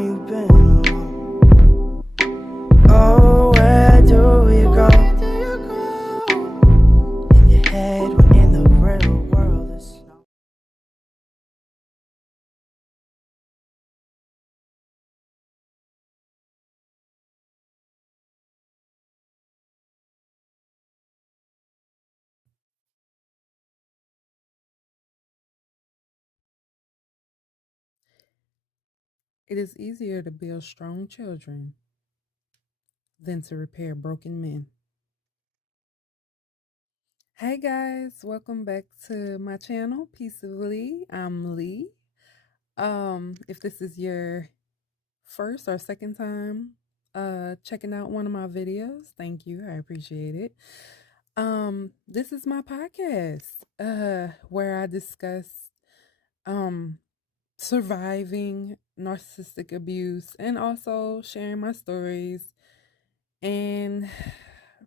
when you've been alone? Oh, where do you go? In your head, when in the real world is snow. It is easier to build strong children than to repair broken men. Hey guys, welcome back to my channel, Peaceably. I'm Lee. If this is your first or second time checking out one of my videos, thank you. I appreciate it. This is my podcast where I discuss um surviving narcissistic abuse and also sharing my stories and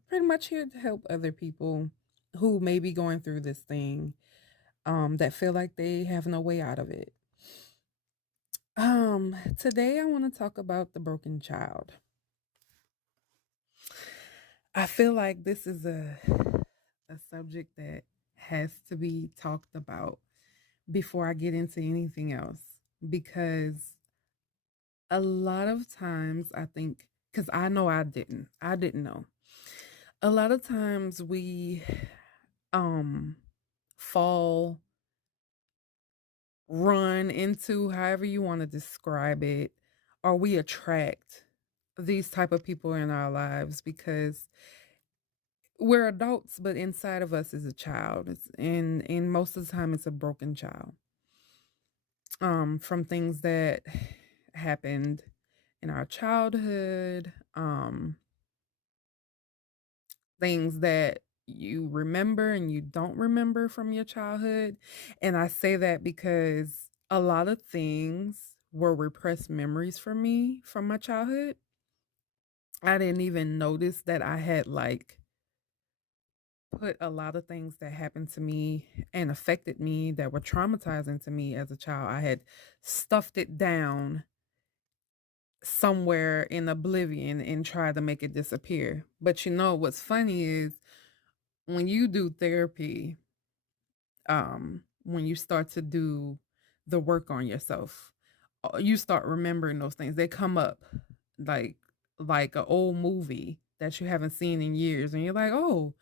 pretty much here to help other people who may be going through this thing that feel like they have no way out of it. Today I want to talk about the broken child. I feel like this is a subject that has to be talked about before I get into anything else, because a lot of times I think, because I know I didn't know. A lot of times we um fall, run into, however you want to describe it, or we attract these type of people in our lives because we're adults, but inside of us is a child. And most of the time it's a broken child. From things that happened in our childhood, things that you remember and you don't remember from your childhood. And I say that because a lot of things were repressed memories for me from my childhood. I didn't even notice that I had like put a lot of things that happened to me and affected me that were traumatizing to me as a child. I had stuffed it down somewhere in oblivion and tried to make it disappear. But you know what's funny is when you do therapy, when you start to do the work on yourself, you start remembering those things. They come up like like an old movie that you haven't seen in years, and you're like, oh,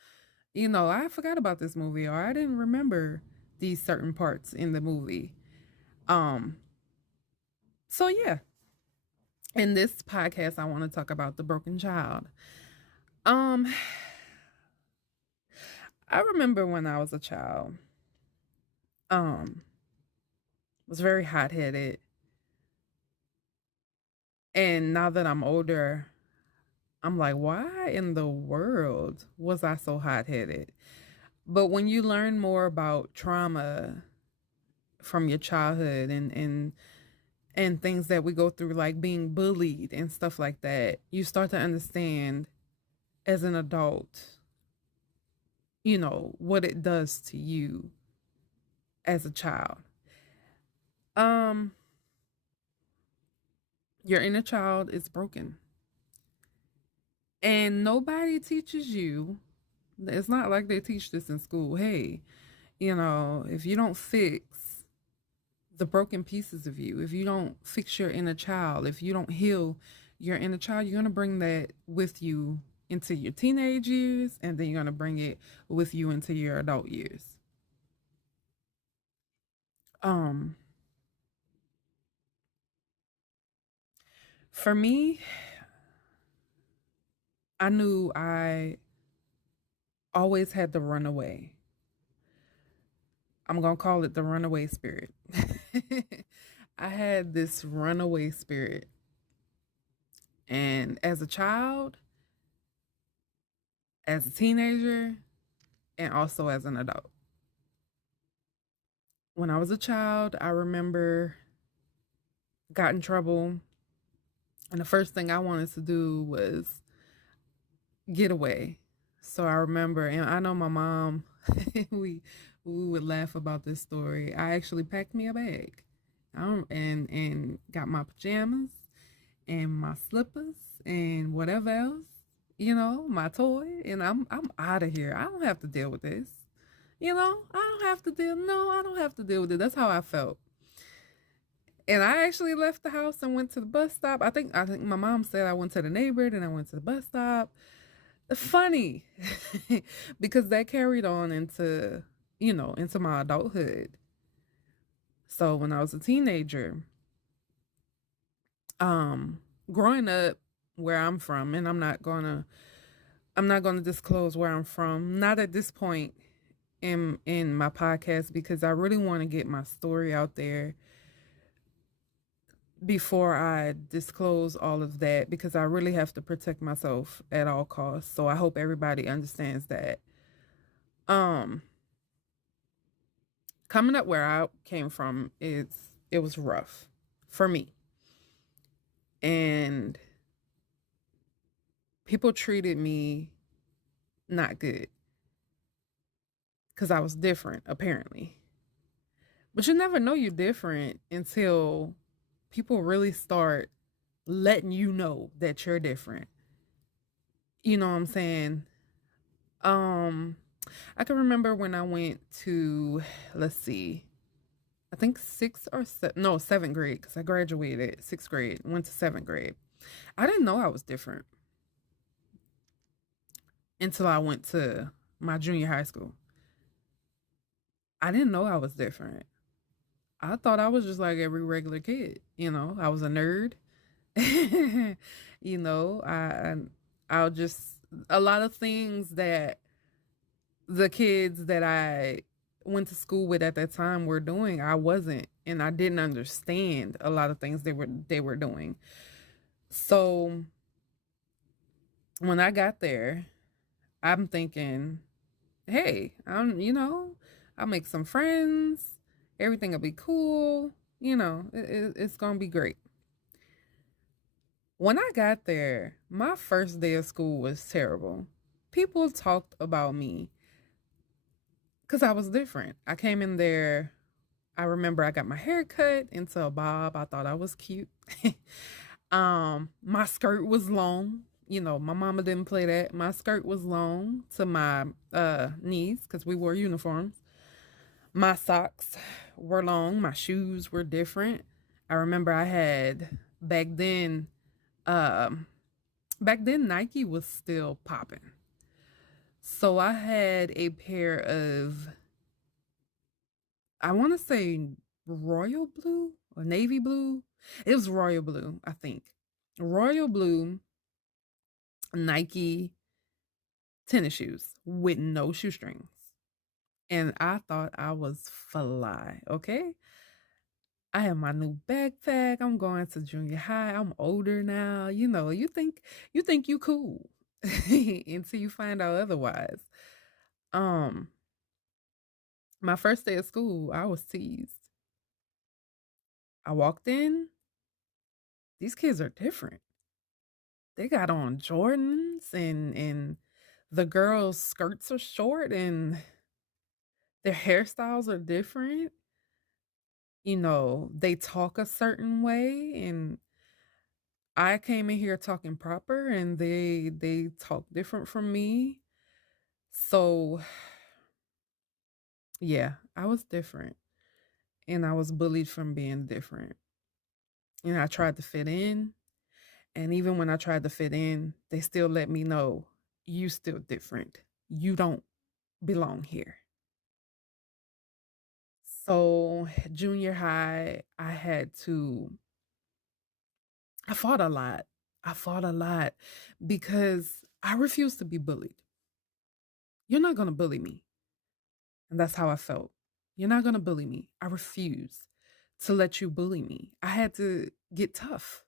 I forgot about this movie, or I didn't remember these certain parts in the movie. Um, so yeah, in this podcast, I want to talk about the broken child. Um, I remember when I was a child, um, was very hot headed, and now that I'm older, I'm like, why in the world was I so hot headed? But when you learn more about trauma from your childhood and things that we go through, like being bullied and stuff like that, you start to understand as an adult, what it does to you as a child. Um, your inner child is broken. And nobody teaches you. It's not like they teach this in school. Hey, if you don't fix the broken pieces of you, if you don't fix your inner child, if you don't heal your inner child, you're going to bring that with you into your teenage years, and then you're going to bring it with you into your adult years. Um, for me, I knew I always had to run away. I'm going to call it the runaway spirit. I had this runaway spirit. And as a child, as a teenager, and also as an adult. When I was a child, I remember got in trouble, and the first thing I wanted to do was get away. So I remember, and I know my mom, we we would laugh about this story. I actually packed me a bag, and got my pajamas and my slippers and whatever else, my toy, and I'm out of here. I don't have to deal with this. I don't have to deal. No, I don't have to deal with it. That's how I felt. And I actually left the house and went to the bus stop. I think my mom said I went to the neighbor, then I went to the bus stop. Funny, because that carried on into my adulthood. So when I was a teenager, growing up where I'm from, and I'm not gonna disclose where I'm from, not at this point in my podcast, because I really want to get my story out there before I disclose all of that, because I really have to protect myself at all costs. So I hope everybody understands that. Um Coming up where I came from, it was rough for me. And people treated me not good cuz I was different apparently. But you never know you're different until people really start letting you know that you're different. You know what I'm saying? Um I can remember when I went to, let's see, I think sixth or no, seventh grade, because I graduated sixth grade, went to seventh grade. I didn't know I was different until I went to my junior high school. I didn't know I was different. I thought I was just like every regular kid. I was a nerd. you know, I, I'll just, a lot of things that the kids that I went to school with at that time were doing, I wasn't, and I didn't understand a lot of things they were doing. So when I got there, I'm thinking, hey, I'll make some friends, everything will be cool, it's gonna be great. When I got there, my first day of school was terrible. People talked about me because I was different. I came in there. I remember I got my hair cut into a bob. I thought I was cute. My skirt was long. My mama didn't play that. My skirt was long to my knees because we wore uniforms. My socks were long. My shoes were different. I remember I had um back then Nike was still popping. So I had a pair of, I want to say, royal blue or navy blue. It was royal blue, I think. Royal blue Nike tennis shoes with no shoestrings. And I thought I was fly, okay? I have my new backpack. I'm going to junior high. I'm older now. You think you cool until you find out otherwise. Um, my first day of school, I was teased. I walked in, these kids are different. They got on Jordans, and the girls' skirts are short and their hairstyles are different. They talk a certain way, and I came in here talking proper, and they talk different from me. So, yeah, I was different, and I was bullied from being different. And I tried to fit in, and even when I tried to fit in, they still let me know, you still different. You don't belong here. So, junior high, I fought a lot. I fought a lot because I refused to be bullied. You're not going to bully me. And that's how I felt. You're not going to bully me. I refuse to let you bully me. I had to get tough.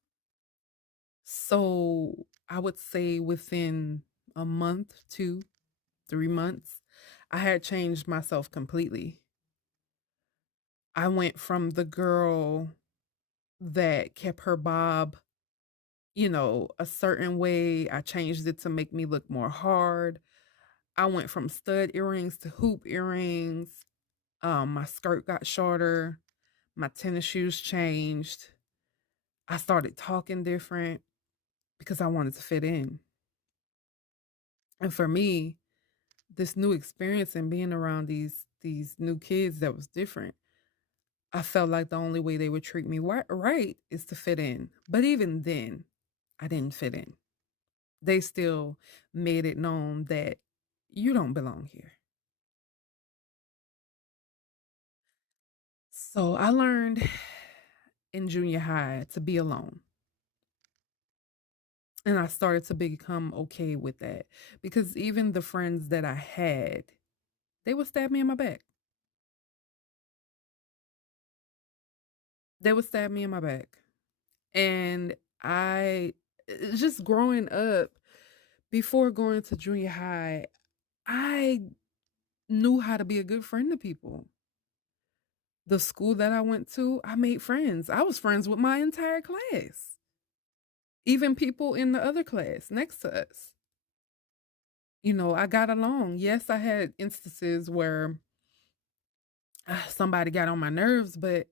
So, I would say within a month, 2, 3 months, I had changed myself completely. I went from the girl that kept her bob, a certain way. I changed it to make me look more hard. I went from stud earrings to hoop earrings. My skirt got shorter. My tennis shoes changed. I started talking different because I wanted to fit in. And for me, this new experience and being around these new kids that was different, I felt like the only way they would treat me right is to fit in. But even then, I didn't fit in. They still made it known that you don't belong here. So I learned in junior high to be alone. And I started to become okay with that because even the friends that I had, they would stab me in my back. They would stab me in my back. And I just growing up, before going to junior high, I knew how to be a good friend to people. The school that I went to, I made friends. I was friends with my entire class, even people in the other class next to us. I got along. Yes, I had instances where somebody got on my nerves, but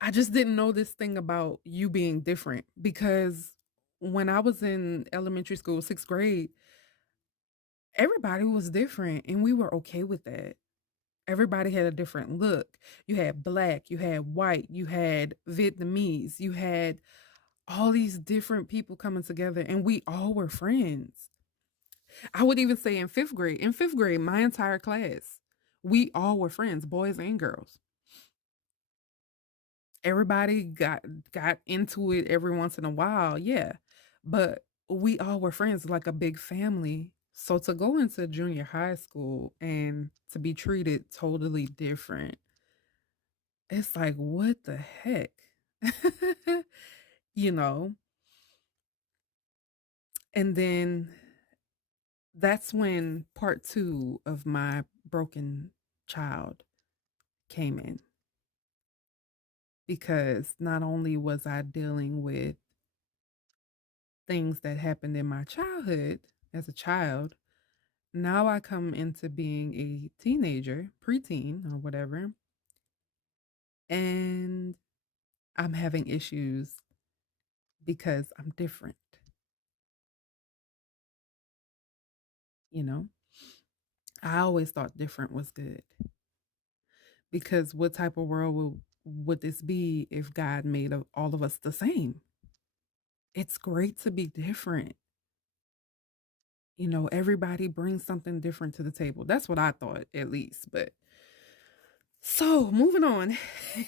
I just didn't know this thing about you being different because when I was in elementary school, sixth grade, everybody was different and we were okay with that. Everybody had a different look. You had black, you had white, you had Vietnamese, you had all these different people coming together and we all were friends. I would even say in fifth grade, my entire class, we all were friends, boys and girls. Everybody got into it every once in a while, yeah. But we all were friends like a big family. So to go into junior high school and to be treated totally different, it's like, what the heck? you know? And then that's when part two of my broken child came in because not only was I dealing with things that happened in my childhood as a child, now I come into being a teenager, preteen, or whatever, and I'm having issues because I'm different, you know? I always thought different was good because what type of world would this be if God made all of us the same? It's great to be different. Everybody brings something different to the table. That's what I thought, at least. But so moving on,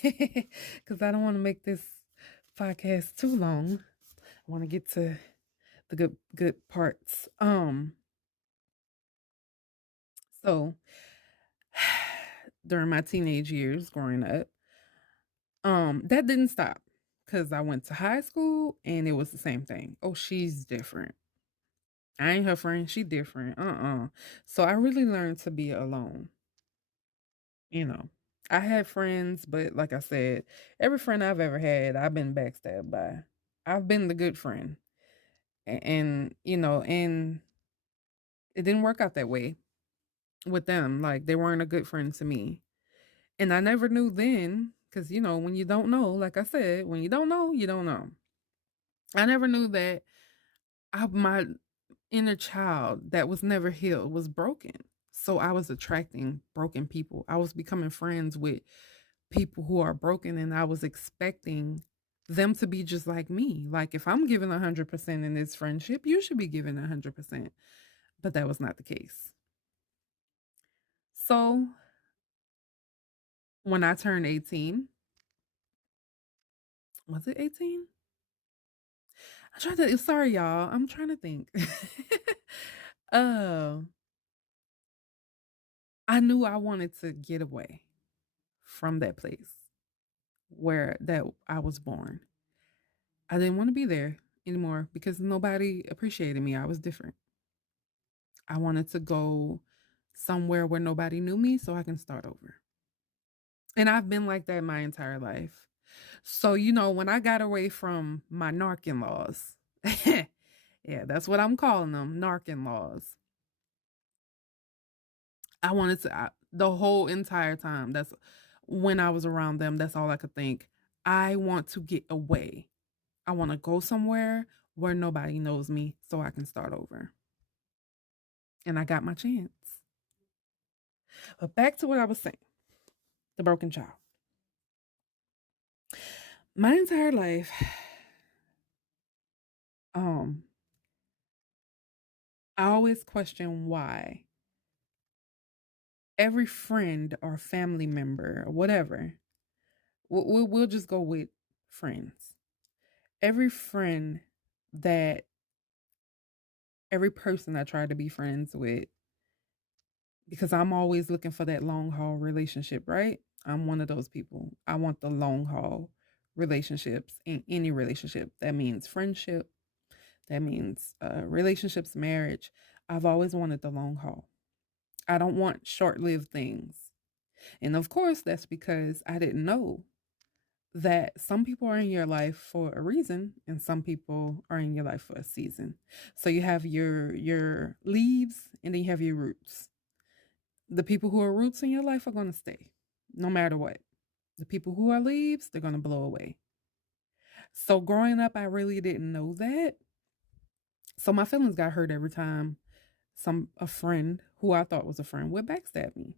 because I don't want to make this podcast too long. I want to get to the good parts. So during my teenage years growing up, that didn't stop because I went to high school and it was the same thing. Oh, she's different. I ain't her friend. She different. So I really learned to be alone. You know, I had friends, but like I said, every friend I've ever had, I've been backstabbed by. I've been the good friend. And it didn't work out that way with them. Like they weren't a good friend to me. And I never knew then, because when you don't know, like I said, when you don't know, you don't know. I never knew that my inner child that was never healed was broken. So I was attracting broken people. I was becoming friends with people who are broken, and I was expecting them to be just like me. Like if I'm giving 100% in this friendship, you should be giving 100%. But that was not the case. So when I turned 18, was it 18? I tried to sorry y'all. I'm trying to think. uh I knew I wanted to get away from that place where that I was born. I didn't want to be there anymore because nobody appreciated me. I was different. I wanted to go somewhere where nobody knew me so I can start over. And I've been like that my entire life. So, when I got away from my narc laws, yeah, that's what I'm calling them, narc laws. I wanted to, the whole entire time, that's when I was around them, that's all I could think. I want to get away. I want to go somewhere where nobody knows me so I can start over. And I got my chance. But back to what I was saying, the broken child. My entire life, um, I always question why every friend or family member or whatever, we'll just go with friends. Every friend that every person I try to be friends with, because I'm always looking for that long haul relationship, right? I'm one of those people. I want the long haul relationships in any relationship. That means friendship, that means relationships, marriage. I've always wanted the long haul. I don't want short lived things. And of course, that's because I didn't know that some people are in your life for a reason and some people are in your life for a season. So you have your leaves and then you have your roots. The people who are roots in your life are going to stay no matter what. The people who are leaves, they're going to blow away. So growing up, I really didn't know that. So my feelings got hurt every time a friend who I thought was a friend would backstab me.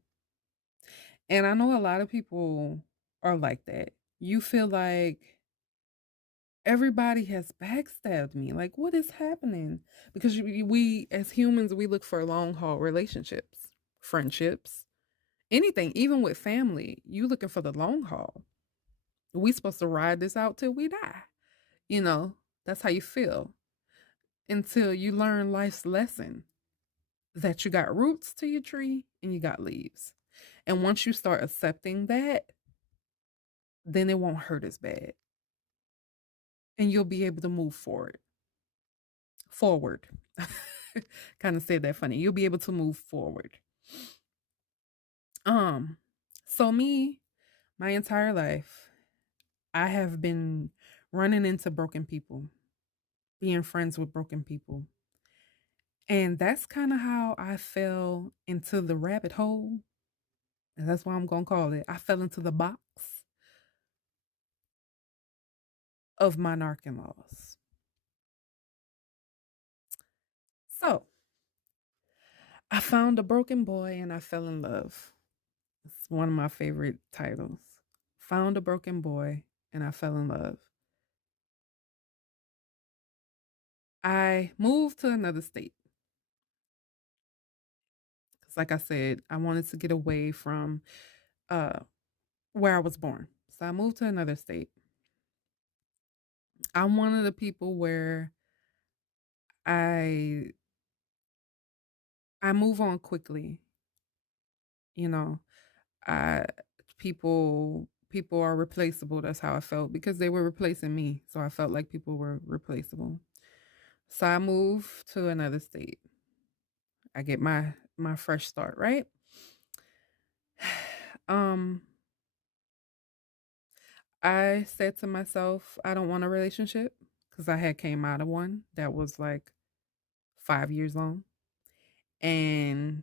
And I know a lot of people are like that. You feel like everybody has backstabbed me. Like, what is happening? Because we as humans, we look for long haul relationships, friendships, anything, even with family. You looking for the long haul. We supposed to ride this out till we die. You know, that's how you feel until you learn life's lesson that you got roots to your tree and you got leaves. And once you start accepting that, then it won't hurt as bad. And you'll be able to move forward. Forward. Kind of said that funny. You'll be able to move forward. Um, so me, my entire life, I have been running into broken people, being friends with broken people. And that's kind of how I fell into the rabbit hole. And that's what I'm going to call it. I fell into the box of my narc laws. So I found a broken boy and I fell in love. It's one of my favorite titles. Found a broken boy and I fell in love. I moved to another state. Because, like I said, I wanted to get away from uh, where I was born. So I moved to another state. I'm one of the people where I I move on quickly. You know, I people are replaceable. That's how I felt because they were replacing me. So I felt like people were replaceable. So I moved to another state. I get my fresh start, right? Um I said to myself, I don't want a relationship because I had came out of one that was like 5 years long. And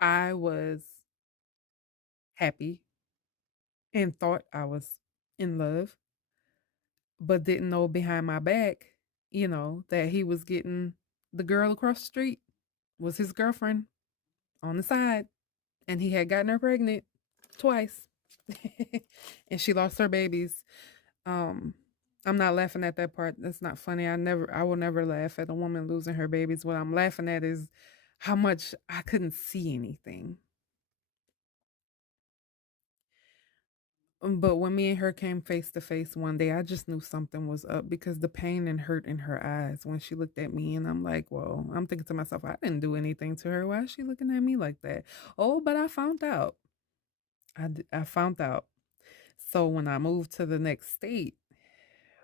I was happy and thought I was in love, but didn't know behind my back, that he was getting the girl across the street was his girlfriend on the side. And he had gotten her pregnant twice. And she lost her babies. Um, I'm not laughing at that part. That's not funny. I will never laugh at a woman losing her babies. What I'm laughing at is how much I couldn't see anything. But when me and her came face to face one day, I just knew something was up because the pain and hurt in her eyes when she looked at me, and I'm like, well, I'm thinking to myself, I didn't do anything to her. Why is she looking at me like that? Oh, but I found out. I found out. So when I moved to the next state,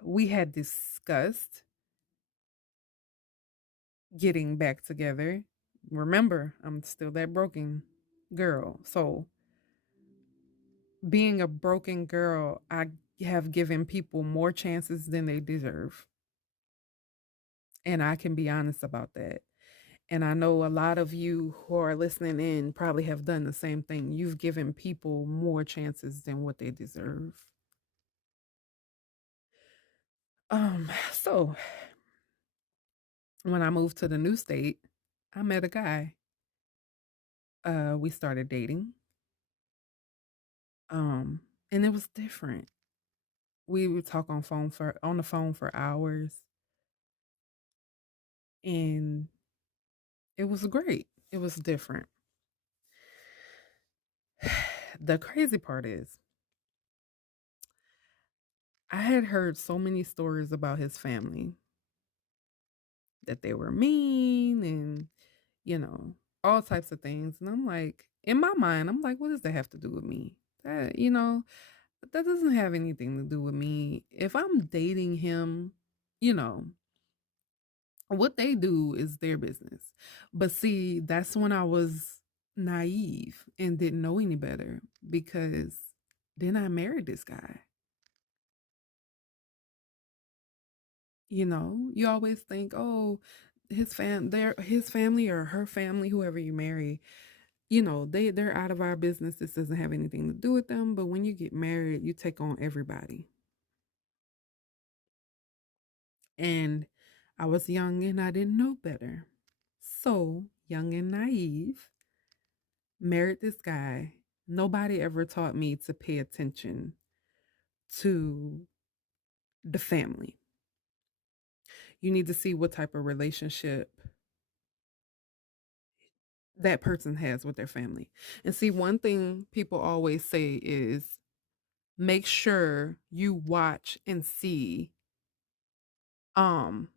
we had discussed getting back together. Remember, I'm still that broken girl. So, being a broken girl, I have given people more chances than they deserve. And I can be honest about that. And I know a lot of you who are listening in probably have done the same thing. You've given people more chances than what they deserve. So when I moved to the new state, I met a guy. We started dating. Um, and it was different. We would talk on the phone for hours, and it was great. It was different. The crazy part is I had heard so many stories about his family, that they were mean and, you know, all types of things. And I'm like, in my mind, I'm like, what does that have to do with me? That doesn't have anything to do with me. If I'm dating him, you know, what they do is their business. But see, that's when I was naive and didn't know any better, because then I married this guy. You always think, oh, his family or her family, whoever you marry, they're out of our business. This doesn't have anything to do with them. But when you get married, you take on everybody. And I was young and I didn't know better. So, young and naive, married this guy. Nobody ever taught me to pay attention to the family. You need to see what type of relationship that person has with their family. And see, one thing people always say is make sure you watch and see um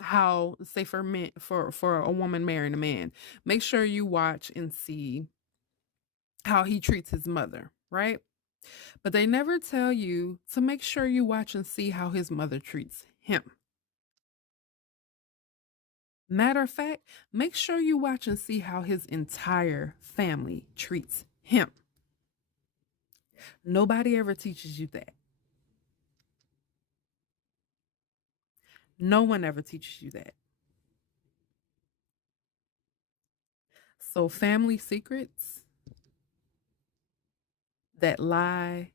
how, say, for men, for a woman marrying a man, make sure you watch and see how he treats his mother, right? But they never tell you to make sure you watch and see how his mother treats him. Matter of fact, make sure you watch and see how his entire family treats him. Nobody ever teaches you that. No one ever teaches you that. So, family secrets that lie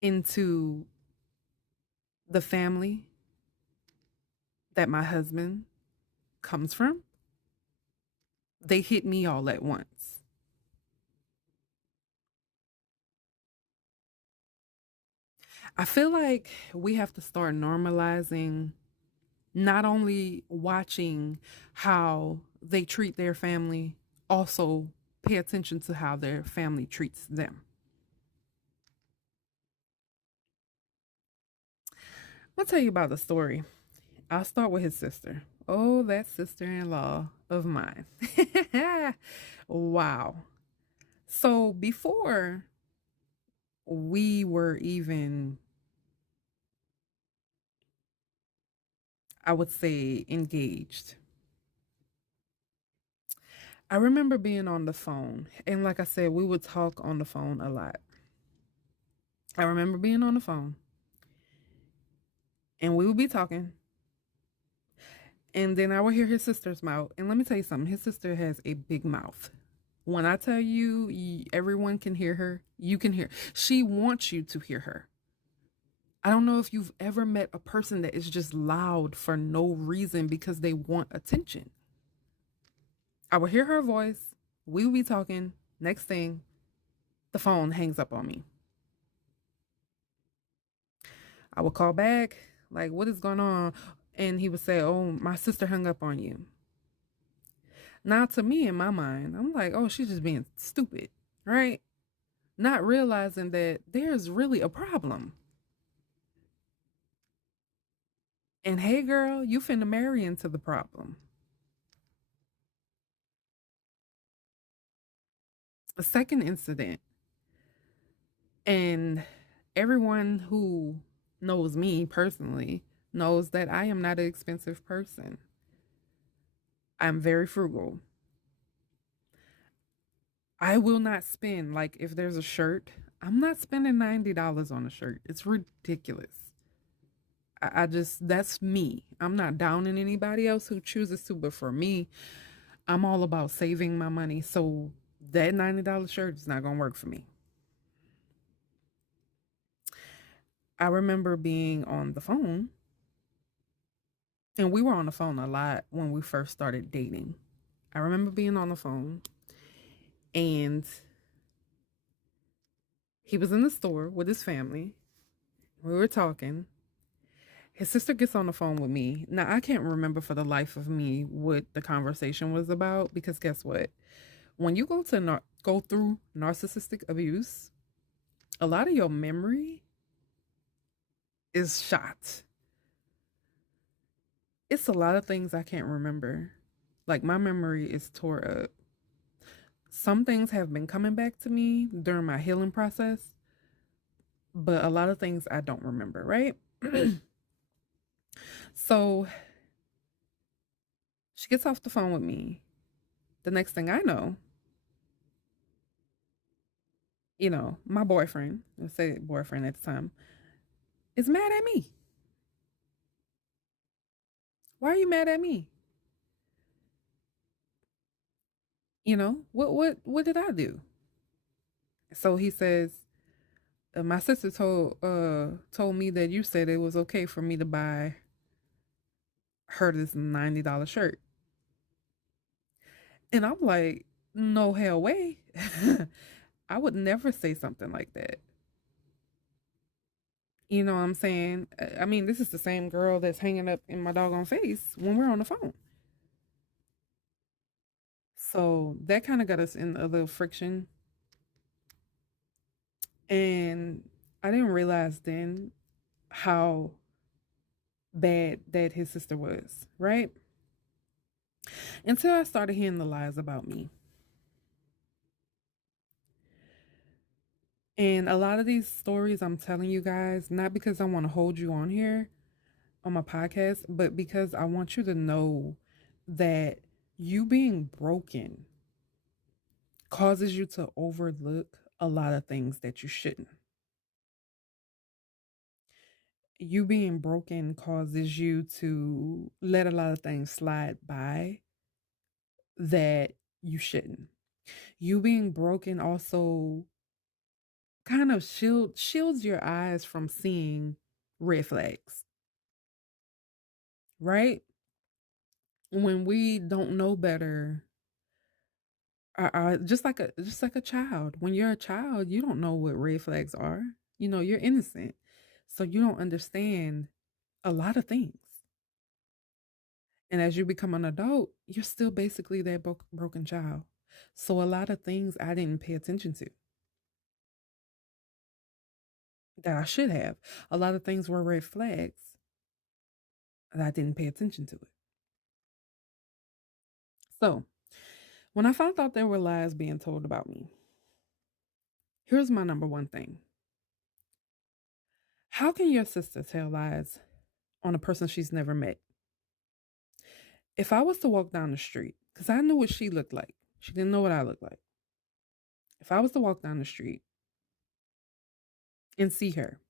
into the family that my husband comes from, they hit me all at once. I feel like we have to start normalizing not only watching how they treat their family, also pay attention to how their family treats them. I'll tell you about the story. I'll start with his sister. Oh, that sister in law of mine. Wow. So before we were even, I would say, engaged, I remember being on the phone. And like I said, we would talk on the phone a lot. I remember being on the phone and we would be talking. And then I would hear his sister's mouth. And let me tell you something, his sister has a big mouth. When I tell you, everyone can hear her, you can hear. She wants you to hear her. I don't know if you've ever met a person that is just loud for no reason because they want attention. I would hear her voice. We would be talking. Next thing, the phone hangs up on me. I would call back, like, what is going on? And he would say, oh, my sister hung up on you. Now, to me, in my mind, I'm like, oh, she's just being stupid, right? Not realizing that there's really a problem. And hey, girl, you finna marry into the problem. A second incident, and everyone who knows me personally knows that I am not an expensive person. I'm very frugal. I will not spend, like, if there's a shirt, I'm not spending $90 on a shirt. It's ridiculous. I just, that's me. I'm not downing anybody else who chooses to, but for me, I'm all about saving my money. So that $90 shirt is not going to work for me. I remember being on the phone, and we were on the phone a lot when we first started dating. I remember being on the phone, and he was in the store with his family. We were talking. His sister gets on the phone with me. Now, I can't remember for the life of me what the conversation was about because guess what? When you go through narcissistic abuse, a lot of your memory is shot. It's a lot of things I can't remember. Like my memory is tore up. Some things have been coming back to me during my healing process, but a lot of things I don't remember, right? So she gets off the phone with me. The next thing I know, my boyfriend, let's say boyfriend at the time, is mad at me. Why are you mad at me? What did I do? So he says, my sister told me that you said it was okay for me to buy her this $90 shirt. And I'm like, no hell way. I would never say something like that. You know what I'm saying? I mean, this is the same girl that's hanging up in my doggone face when we're on the phone. So that kind of got us in a little friction. And I didn't realize then how bad that his sister was, right? Until I started hearing the lies about me. And a lot of these stories I'm telling you guys, not because I want to hold you on here on my podcast, but because I want you to know that you being broken causes you to overlook a lot of things that you shouldn't. You being broken causes you to let a lot of things slide by that you shouldn't. You being broken also kind of shields your eyes from seeing red flags, right? When we don't know better, just like a child. When you're a child, you don't know what red flags are. You're innocent, so you don't understand a lot of things. And as you become an adult, you're still basically that broken child. So a lot of things I didn't pay attention to that I should have. A lot of things were red flags that I didn't pay attention to it. So when I found out there were lies being told about me, here's my number one thing. How can your sister tell lies on a person she's never met? If I was to walk down the street, because I knew what she looked like, she didn't know what I looked like. If I was to walk down the street and see her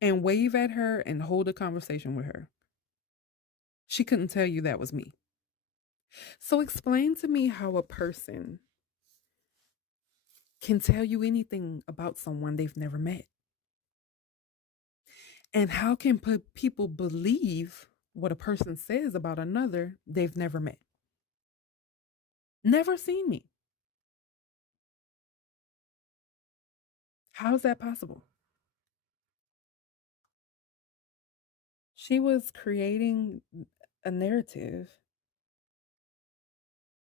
and wave at her and hold a conversation with her, she couldn't tell you that was me. So explain to me how a person can tell you anything about someone they've never met. And how can people believe what a person says about another they've never met? Never seen me. How is that possible? She was creating a narrative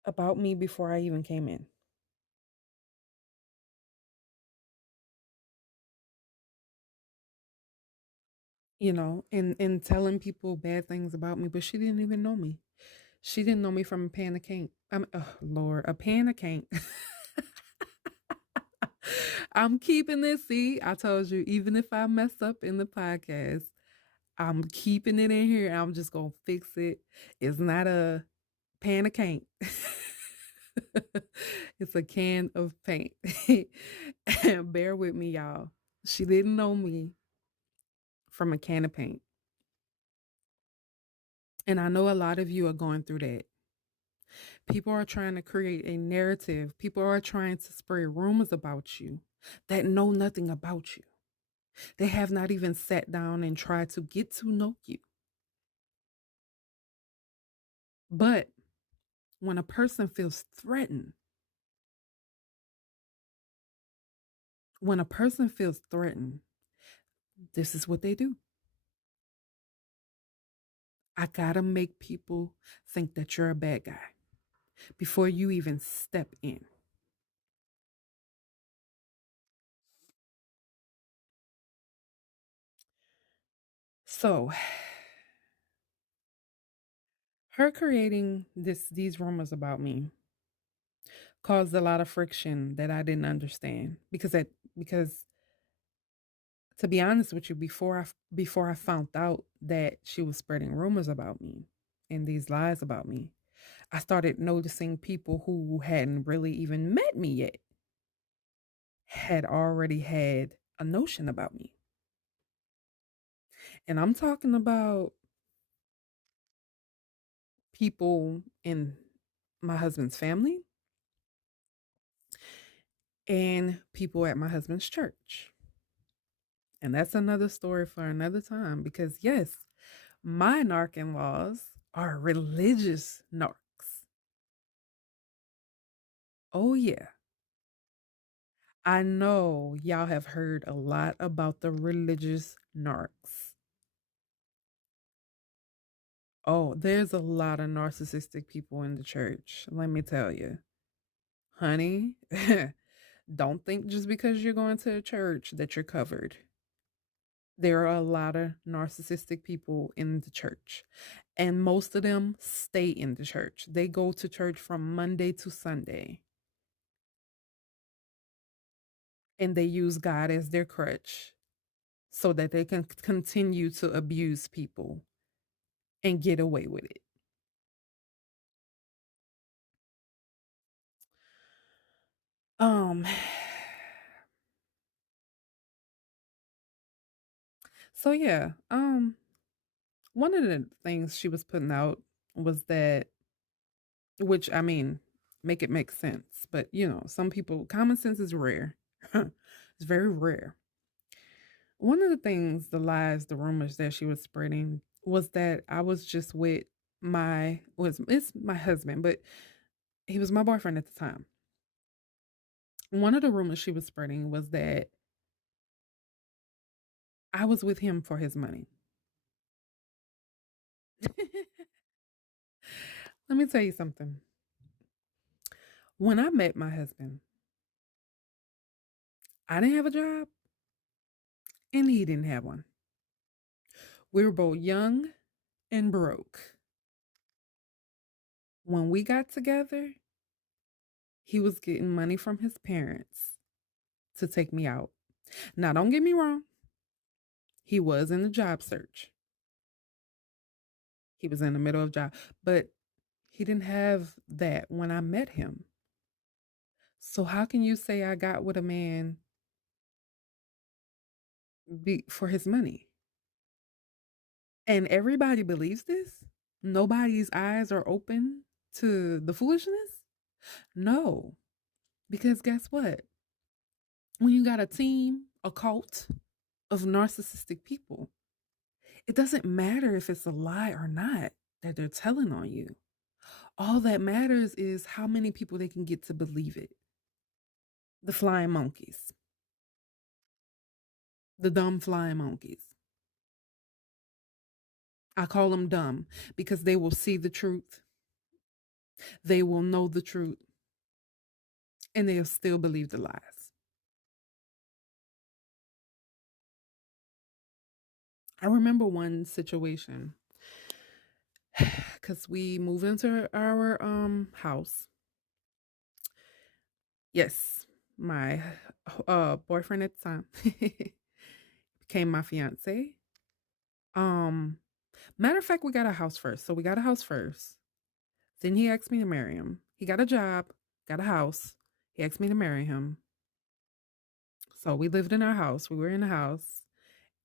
about me before I even came in. And telling people bad things about me, but she didn't even know me. She didn't know me from a pan of cake. Oh Lord, a pan of cake. I'm keeping this. See, I told you, even if I mess up in the podcast, I'm keeping it in here. I'm just gonna fix it. It's not a pan of paint. It's a can of paint. Bear with me, y'all. She didn't know me from a can of paint. And I know a lot of you are going through that. People are trying to create a narrative. People are trying to spread rumors about you that know nothing about you. They have not even sat down and tried to get to know you. But when a person feels threatened, when a person feels threatened, this is what they do. I gotta make people think that you're a bad guy before you even step in. So, her creating these rumors about me caused a lot of friction that I didn't understand because to be honest with you, before I found out that she was spreading rumors about me and these lies about me, I started noticing people who hadn't really even met me yet had already had a notion about me. And I'm talking about people in my husband's family and people at my husband's church. And that's another story for another time because, yes, my narc in laws are religious narcs. Oh, yeah. I know y'all have heard a lot about the religious narcs. Oh, there's a lot of narcissistic people in the church. Let me tell you, honey, don't think just because you're going to a church that you're covered. There are a lot of narcissistic people in the church, and most of them stay in the church. They go to church from Monday to Sunday, and they use God as their crutch so that they can continue to abuse people and get away with it. Um so yeah, one of the things she was putting out was that, which I mean, make it make sense, but some people, common sense is rare. It's very rare. One of the things, the lies, the rumors that she was spreading was that I was just with it's my husband, but he was my boyfriend at the time. One of the rumors she was spreading was that I was with him for his money. Let me tell you something. When I met my husband, I didn't have a job and he didn't have one. We were both young and broke. When we got together, he was getting money from his parents to take me out. Now, don't get me wrong, he was in the job search. He was in the middle of job, but he didn't have that when I met him. So how can you say I got with a man for his money? And everybody believes this? Nobody's eyes are open to the foolishness? No. Because guess what? When you got a team, a cult of narcissistic people, it doesn't matter if it's a lie or not that they're telling on you. All that matters is how many people they can get to believe it. The flying monkeys, the dumb flying monkeys. I call them dumb because they will see the truth, they will know the truth, and they'll still believe the lies. I remember one situation because we moved into our house. Yes, my boyfriend at the time became my fiance. Um, Matter of fact, we got a house first. So we got a house first. Then he asked me to marry him. He got a job, got a house. He asked me to marry him. So we lived in our house. We were in the house.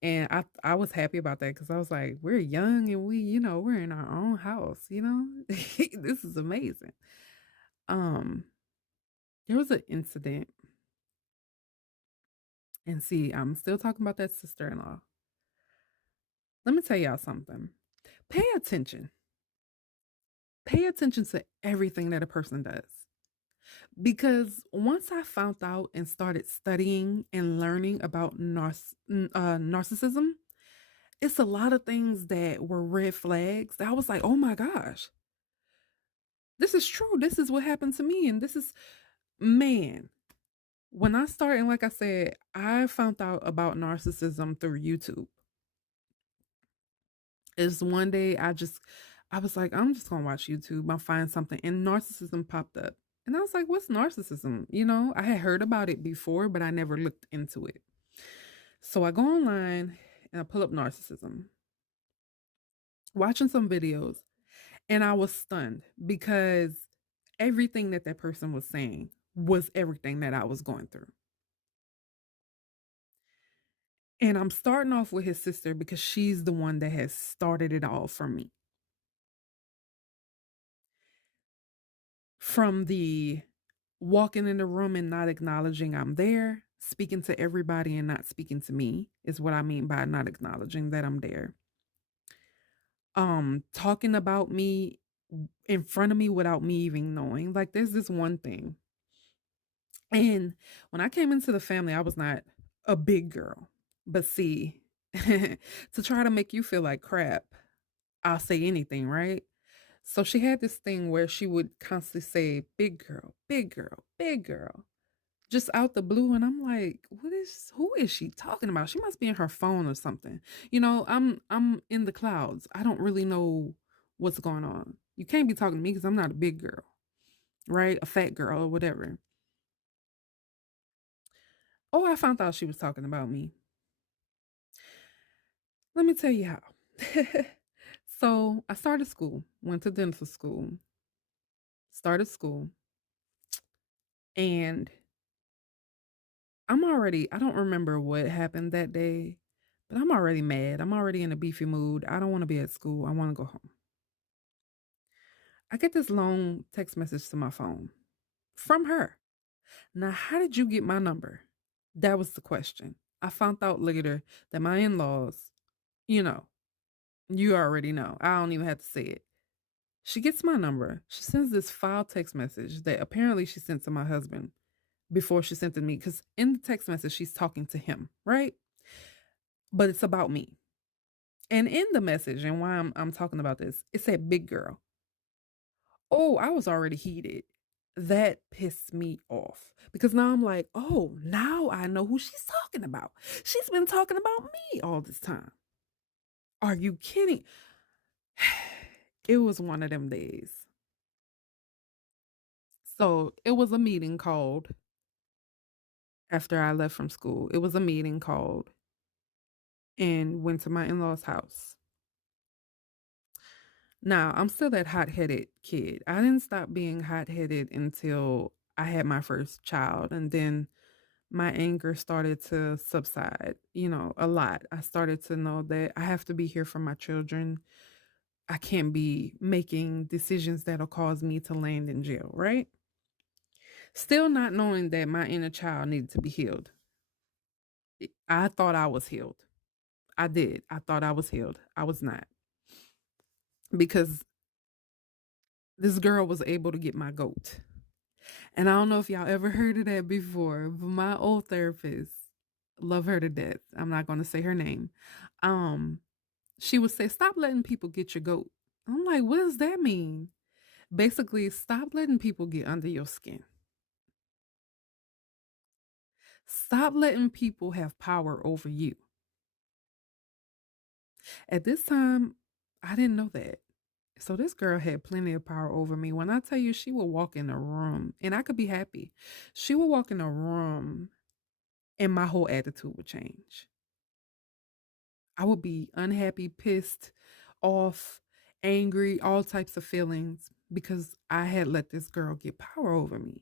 And I was happy about that because I was like, we're young and we're in our own house. This is amazing. Um, there was an incident And see, I'm still talking about that sister in law. Let me tell y'all something. Pay attention. Pay attention to everything that a person does. Because once I found out and started studying and learning about narcissism, it's a lot of things that were red flags that I was like, oh my gosh, this is true. This is what happened to me. And this is, man, when I started, and like I said, I found out about narcissism through YouTube. Is one day I was like, I'm just gonna watch YouTube. I'll find something, and narcissism popped up. And I was like, what's narcissism? I had heard about it before, but I never looked into it. So I go online and I pull up narcissism, watching some videos, and I was stunned because everything that that person was saying was everything that I was going through. And I'm starting off with his sister because she's the one that has started it all for me. From the walking in the room and not acknowledging I'm there, speaking to everybody and not speaking to me is what I mean by not acknowledging that I'm there. Talking about me in front of me without me even knowing. Like there's this one thing. And when I came into the family, I was not a big girl. But see, to try to make you feel like crap, I'll say anything, right? So she had this thing where she would constantly say, big girl, big girl, big girl, just out the blue. And I'm like, who is she talking about? She must be in her phone or something. I'm in the clouds. I don't really know what's going on. You can't be talking to me because I'm not a big girl, right? A fat girl or whatever. Oh, I found out she was talking about me. Let me tell you how. So I started school, went to dental school, started school, and I don't remember what happened that day, but I'm already mad. I'm already in a beefy mood. I don't want to be at school. I want to go home. I get this long text message to my phone from her. Now, how did you get my number? That was the question. I found out later that my in laws, you know, you already know. I don't even have to say it. She gets my number. She sends this file text message that apparently she sent to my husband before she sent it to me. Because in the text message, she's talking to him, right? But it's about me. And in the message, and why I'm talking about this, it said big girl. Oh, I was already heated. That pissed me off because now I'm like, oh, now I know who she's talking about. She's been talking about me all this time. Are you kidding? It was one of them days. So it was a meeting called after I left from school. It was a meeting called and went to my in law's house. Now, I'm still that hot-headed kid. I didn't stop being hot-headed until I had my first child, and then my anger started to subside, a lot. I started to know that I have to be here for my children. I can't be making decisions that'll cause me to land in jail, right? Still not knowing that my inner child needed to be healed. I thought I was healed. I did. I thought I was healed. I was not. Because this girl was able to get my goat. And I don't know if y'all ever heard of that before, but my old therapist, love her to death. I'm not going to say her name. Um, she would say, stop letting people get your goat. I'm like, what does that mean? Basically, stop letting people get under your skin. Stop letting people have power over you. At this time, I didn't know that. So this girl had plenty of power over me. When I tell you she would walk in a room and I could be happy, she would walk in a room and my whole attitude would change. I would be unhappy, pissed, off, angry, all types of feelings because I had let this girl get power over me.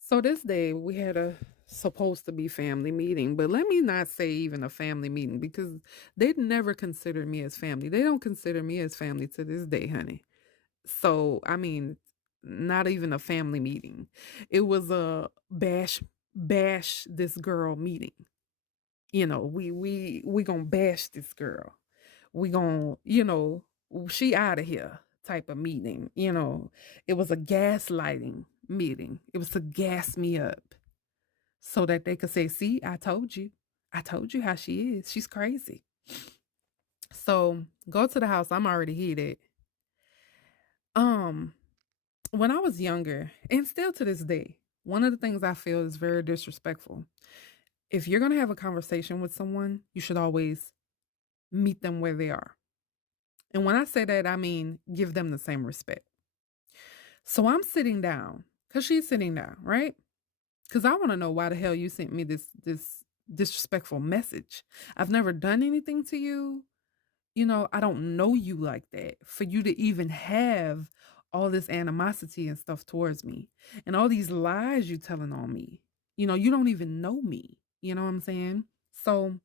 So this day we had a supposed to be family meeting, but let me not say even a family meeting because they'd never considered me as family. They don't consider me as family to this day, honey. So, I mean, not even a family meeting. It was a bash bash this girl meeting. You know, we gonna bash this girl. We gonna, she out of here type of meeting. It was a gaslighting meeting. It was to gas me up so that they could say, see, I told you. I told you how she is. She's crazy. So go to the house. I'm already heated. Um, when I was younger, and still to this day, one of the things I feel is very disrespectful. If you're gonna have a conversation with someone, you should always meet them where they are. And when I say that, I mean give them the same respect. So I'm sitting down, because she's sitting down, right? Because I want to know why the hell you sent me this disrespectful message. I've never done anything to you. I don't know you like that. For you to even have all this animosity and stuff towards me and all these lies you telling on me. You don't even know me. You know what I'm saying? So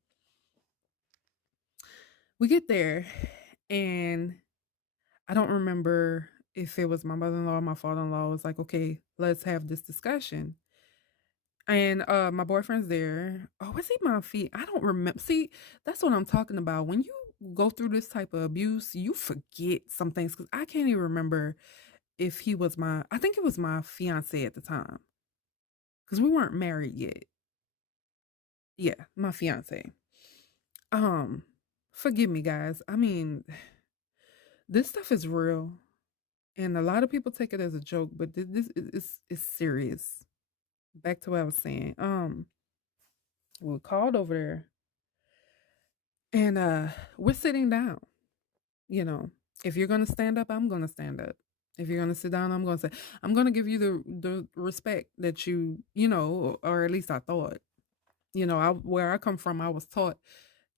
we get there, and I don't remember if it was my mother-in-law or my father-in-law was like, okay, let's have this discussion. And my boyfriend's there. Oh, was he my feet? I don't remember. See, that's what I'm talking about. When you go through this type of abuse, you forget some things, because I can't even remember if he was I think it was my fiance at the time, because we weren't married yet. Yeah, my fiance. Um, Forgive me, guys. I mean, this stuff is real, and a lot of people take it as a joke, but this is serious. Back to what I was saying. We called over there, and we're sitting down. You know, if you're gonna stand up, I'm gonna stand up. If you're gonna sit down, I'm gonna give you the respect that or at least I thought. Where I come from, I was taught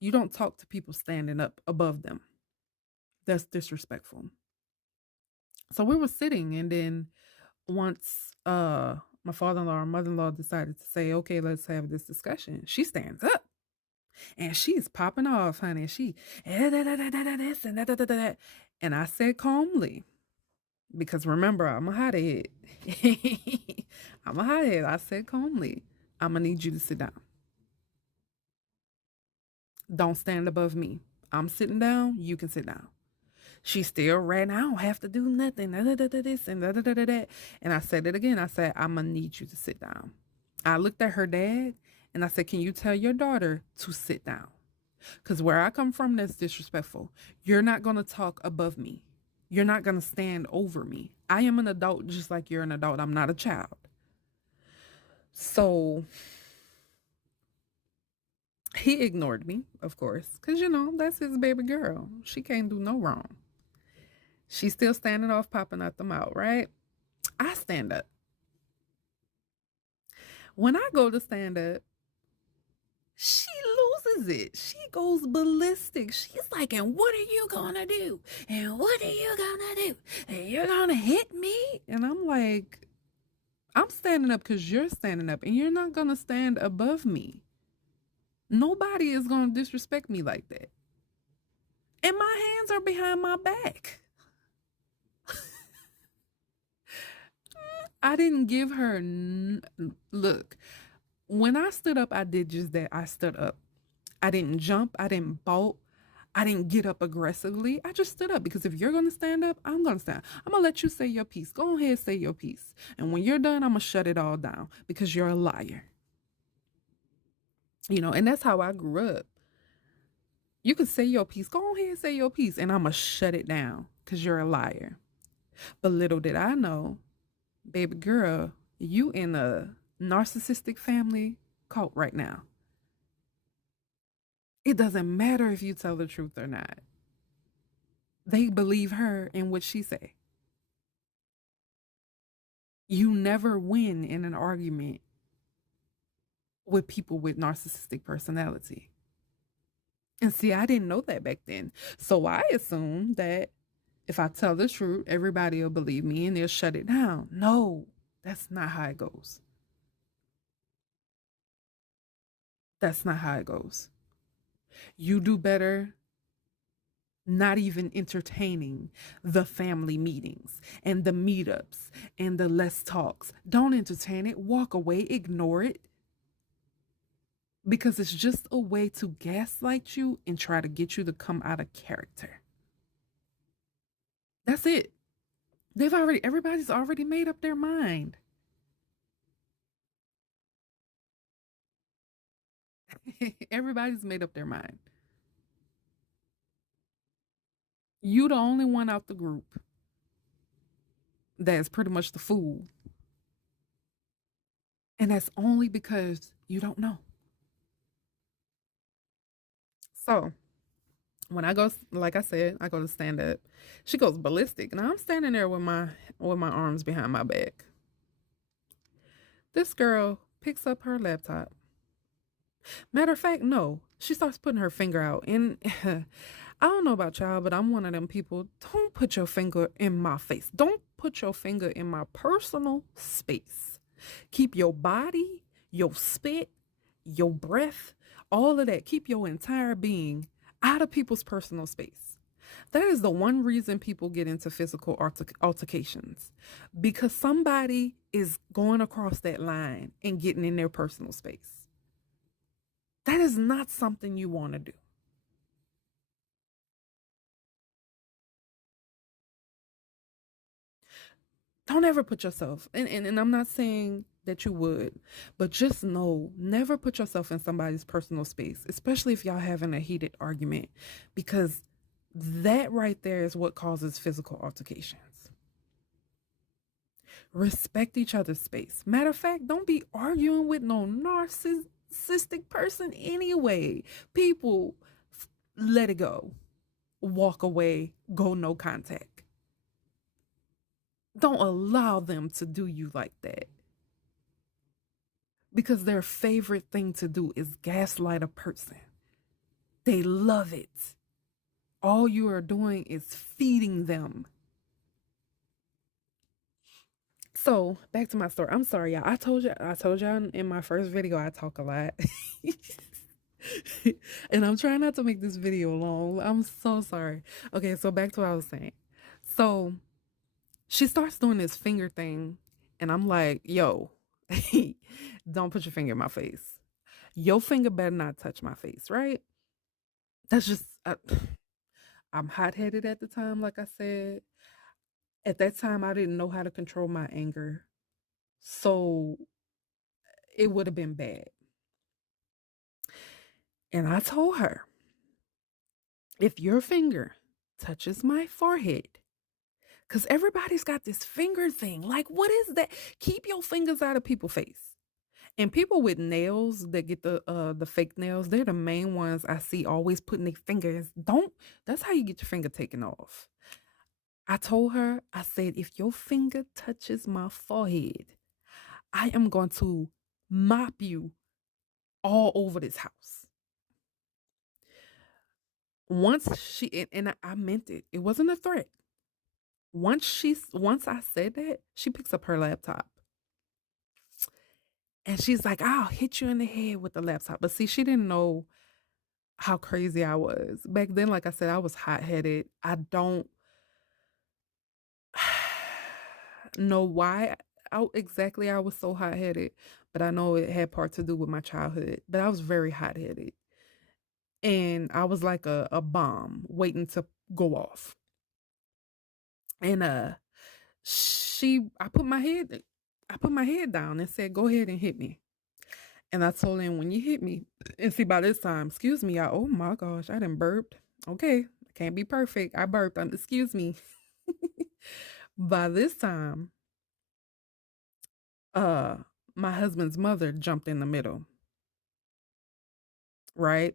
you don't talk to people standing up above them. That's disrespectful. So we were sitting, and then once my father-in-law and mother-in-law decided to say, okay, let's have this discussion, she stands up. And she's popping off, honey. She, this and that. And I said calmly, because remember, I'm a hothead. I'm a hothead. I said calmly, I'm going to need you to sit down. Don't stand above me. I'm sitting down. You can sit down. She still ran. I don't have to do nothing. This and that. And I said it again. I said, I'm going to need you to sit down. I looked at her dad and I said, can you tell your daughter to sit down? Because where I come from, that's disrespectful. You're not going to talk above me. You're not going to stand over me. I am an adult just like you're an adult. I'm not a child. So he ignored me, of course, because, that's his baby girl. She can't do no wrong. She's still standing off, popping out the mouth, right? I stand up. When I go to stand up, she loses it. She goes ballistic. She's like, and what are you gonna do? And what are you gonna do? And you're gonna hit me? And I'm like, I'm standing up because you're standing up, and you're not gonna stand above me. Nobody is gonna disrespect me like that. And my hands are behind my back. I didn't give her look. When I stood up, I did just that. I stood up. I didn't jump. I didn't bolt. I didn't get up aggressively. I just stood up, because if you're going to stand up, I'm going to stand. I'm going to let you say your piece. Go ahead, say your piece. And when you're done, I'm going to shut it all down, because you're a liar. And that's how I grew up. You can say your piece. Go ahead, say your piece. And I'm going to shut it down, because you're a liar. But little did I know, baby girl, you in a narcissistic family cult right now. It doesn't matter if you tell the truth or not. They believe her and what she say. You never win in an argument with people with narcissistic personality. And see, I didn't know that back then. So I assumed that if I tell the truth, everybody will believe me and they'll shut it down. No, that's not how it goes. That's not how it goes. You do better not even entertaining the family meetings and the meetups and the less talks. Don't entertain it. Walk away. Ignore it. because it's just a way to gaslight you and try to get you to come out of character. That's it. Everybody's already made up their mind. Everybody's made up their mind. You the only one out the group that's pretty much the fool. And that's only because you don't know. So when I go, like I said, I go to stand up. She goes ballistic. Now I'm standing there with my arms behind my back. This girl picks up her laptop. Matter of fact, no. She starts putting her finger out. And I don't know about y'all, but I'm one of them people. Don't put your finger in my face. Don't put your finger in my personal space. Keep your body, your spit, your breath, all of that. Keep your entire being out of people's personal space. That is the one reason people get into physical altercations, because somebody is going across that line and getting in their personal space. That is not something you want to do. Don't ever put yourself, and I'm not saying that you would, but just know, never put yourself in somebody's personal space, especially if y'all having a heated argument, because that right there is what causes physical altercations. Respect each other's space. Matter of fact, don't be arguing with no narcissistic person anyway. People, let it go. Walk away, go no contact. Don't allow them to do you like that. Because their favorite thing to do is gaslight a person. They love it. All you are doing is feeding them. So back to my story. I'm sorry, y'all. I told y'all in my first video I talk a lot. And I'm trying not to make this video long. I'm so sorry. Okay, so back to what I was saying. So she starts doing this finger thing, and I'm like, yo, don't put your finger in my face. Your finger better not touch my face, right? That's just, I'm hot headed at the time, like I said. At that time, I didn't know how to control my anger. So it would have been bad. And I told her, if your finger touches my forehead, because everybody's got this finger thing. Like, what is that? Keep your fingers out of people's face. And people with nails that get the fake nails, they're the main ones I see always putting their fingers. Don't, that's how you get your finger taken off. I told her, I said, if your finger touches my forehead, I am going to mop you all over this house. Once she, and I meant it, it wasn't a threat. Once I said that, she picks up her laptop. And she's like, I'll hit you in the head with the laptop. But see, she didn't know how crazy I was. Back then, like I said, I was hot headed. I don't know why exactly I was so hot headed, but I know it had part to do with my childhood. But I was very hot headed. And I was like a bomb waiting to go off. And I put my head down and said, go ahead and hit me. And I told him, when you hit me, and see, by this time, excuse me, oh my gosh, I done burped. Okay, I can't be perfect. I burped. Excuse me. By this time, uh, my husband's mother jumped in the middle, right?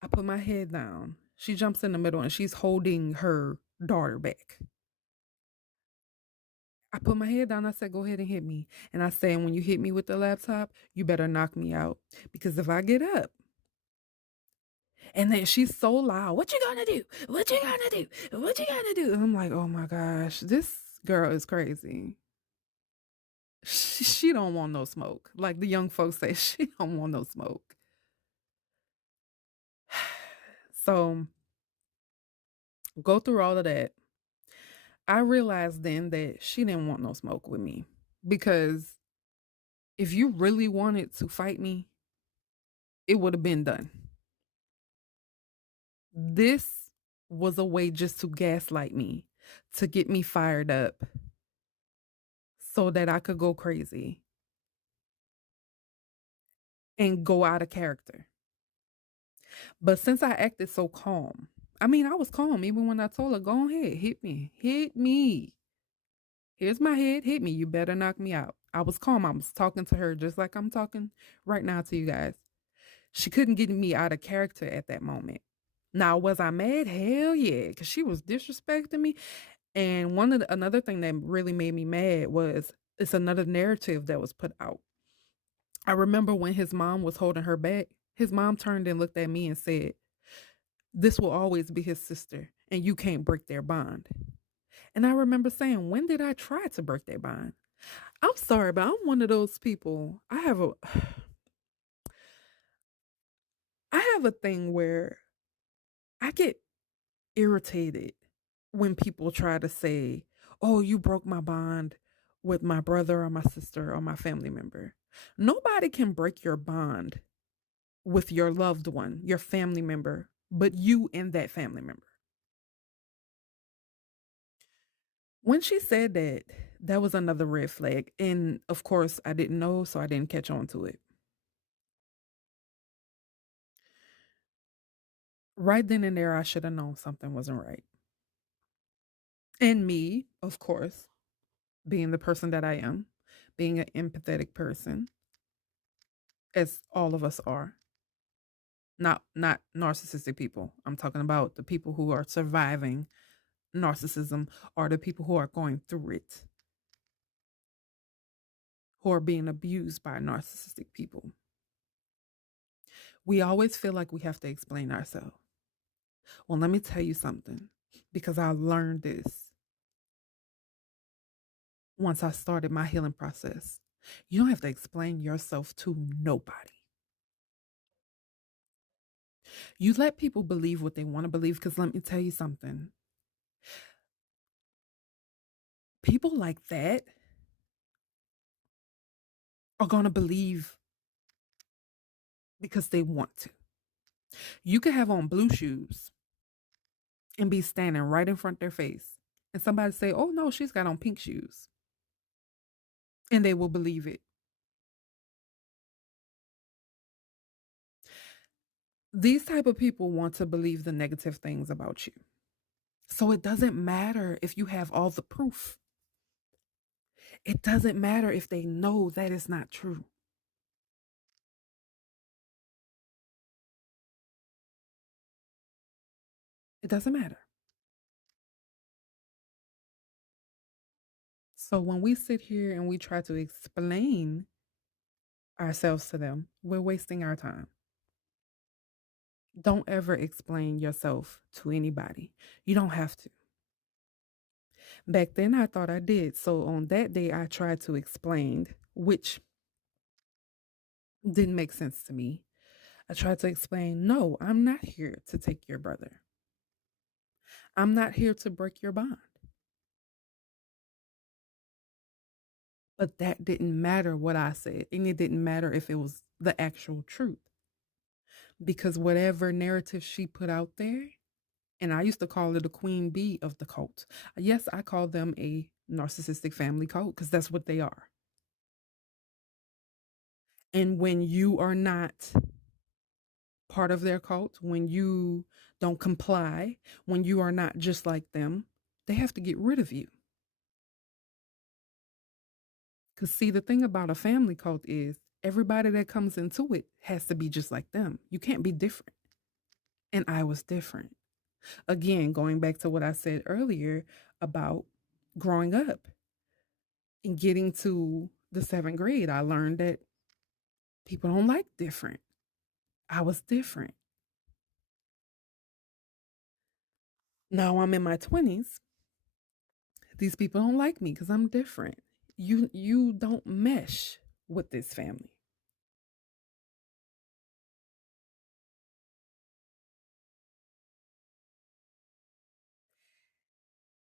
I put my head down. She jumps in the middle and she's holding her daughter back. I put my head down. I said, go ahead and hit me. And I said, when you hit me with the laptop, you better knock me out. Because if I get up, and then she's so loud, what you gonna do? What you gonna do? What you gonna do? And I'm like, oh my gosh, this girl is crazy. She don't want no smoke. Like the young folks say, she don't want no smoke. So go through all of that. I realized then that she didn't want no smoke with me, because if you really wanted to fight me, it would have been done. This was a way just to gaslight me, to get me fired up so that I could go crazy and go out of character. But since I acted so calm, I mean, I was calm even when I told her, go ahead, hit me, hit me. Here's my head, hit me. You better knock me out. I was calm. I was talking to her just like I'm talking right now to you guys. She couldn't get me out of character at that moment. Now, was I mad? Hell yeah, because she was disrespecting me. And another thing that really made me mad was it's another narrative that was put out. I remember when his mom was holding her back, his mom turned and looked at me and said, this will always be his sister, and you can't break their bond. And I remember saying, when did I try to break their bond? I'm sorry, but I'm one of those people. I have a thing where I get irritated when people try to say, "Oh, you broke my bond with my brother or my sister or my family member." Nobody can break your bond with your loved one, your family member, but you and that family member. When she said that, that was another red flag. And of course, I didn't know, so I didn't catch on to it. Right then and there, I should have known something wasn't right. And me, of course, being the person that I am, being an empathetic person, as all of us are, not narcissistic people. I'm talking about the people who are surviving narcissism or the people who are going through it, who are being abused by narcissistic people. We always feel like we have to explain ourselves. Well, let me tell you something, because I learned this once I started my healing process. You don't have to explain yourself to nobody. You let people believe what they want to believe, because let me tell you something. People like that are going to believe because they want to. You could have on blue shoes and be standing right in front of their face, and somebody say, "Oh no, she's got on pink shoes," and they will believe it. These type of people want to believe the negative things about you. So it doesn't matter if you have all the proof. It doesn't matter if they know that is not true. It doesn't matter. So when we sit here and we try to explain ourselves to them, we're wasting our time. Don't ever explain yourself to anybody. You don't have to. Back then, I thought I did. So on that day, I tried to explain, which didn't make sense to me. I tried to explain, no, I'm not here to take your brother. I'm not here to break your bond. But that didn't matter what I said. And it didn't matter if it was the actual truth. Because whatever narrative she put out there, and I used to call it a queen bee of the cult. Yes, I call them a narcissistic family cult because that's what they are. And when you are not part of their cult, when you don't comply, when you are not just like them, they have to get rid of you. Because, see, the thing about a family cult is everybody that comes into it has to be just like them. You can't be different. And I was different. Again, going back to what I said earlier about growing up and getting to the seventh grade, I learned that people don't like different. I was different. Now I'm in my 20s. These people don't like me because I'm different. You don't mesh with this family.